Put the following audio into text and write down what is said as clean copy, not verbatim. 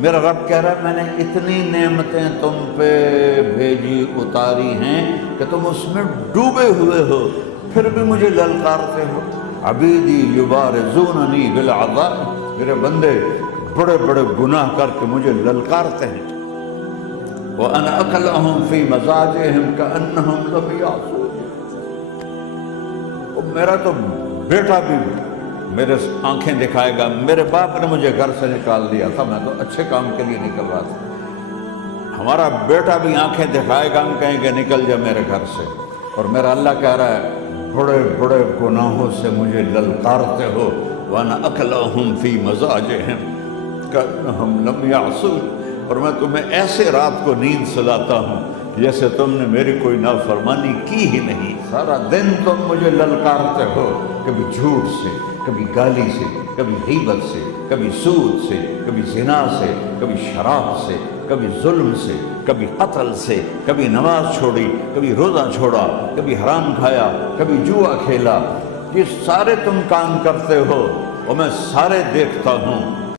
میرا رب کہہ رہا ہے میں نے اتنی نعمتیں تم پہ بھیجی اتاری ہیں کہ تم اس میں ڈوبے ہوئے ہو، پھر بھی مجھے للکارتے ہو۔ عبیدی یبارزوننی بالعذاب، میرے بندے بڑے بڑے گناہ کر کے مجھے للکارتے ہیں۔ وَأَنَا أَكْلَهُمْ فِي مَزَاجِهِمْ كَأَنَّهُمْ لَمْ يَعْصُونِ۔ اور میرا تو بیٹا بھی میرے آنکھیں دکھائے گا، میرے باپ نے مجھے گھر سے نکال دیا تھا، میں تو اچھے کام کے لیے نکل رہا تھا، ہمارا بیٹا بھی آنکھیں دکھائے گا، ہم کہیں گے نکل جا میرے گھر سے۔ اور میرا اللہ کہہ رہا ہے بڑے بڑے گناہوں سے مجھے للکارتے ہو۔ وَأَنَا أَكْلَهُمْ فِي مَزَاجِهِمْ كَأَنَّهُمْ لَمْ يَعْصُونِ، اور میں تمہیں ایسے رات کو نیند سلاتا ہوں جیسے تم نے میری کوئی نافرمانی کی ہی نہیں۔ سارا دن تم مجھے للکارتے ہو، کبھی جھوٹ سے، کبھی گالی سے، کبھی غیبت سے، کبھی سود سے، کبھی زنا سے، کبھی شراب سے، کبھی ظلم سے، کبھی قتل سے، کبھی نماز چھوڑی، کبھی روزہ چھوڑا، کبھی حرام کھایا، کبھی جوا کھیلا۔ یہ سارے تم کام کرتے ہو اور میں سارے دیکھتا ہوں۔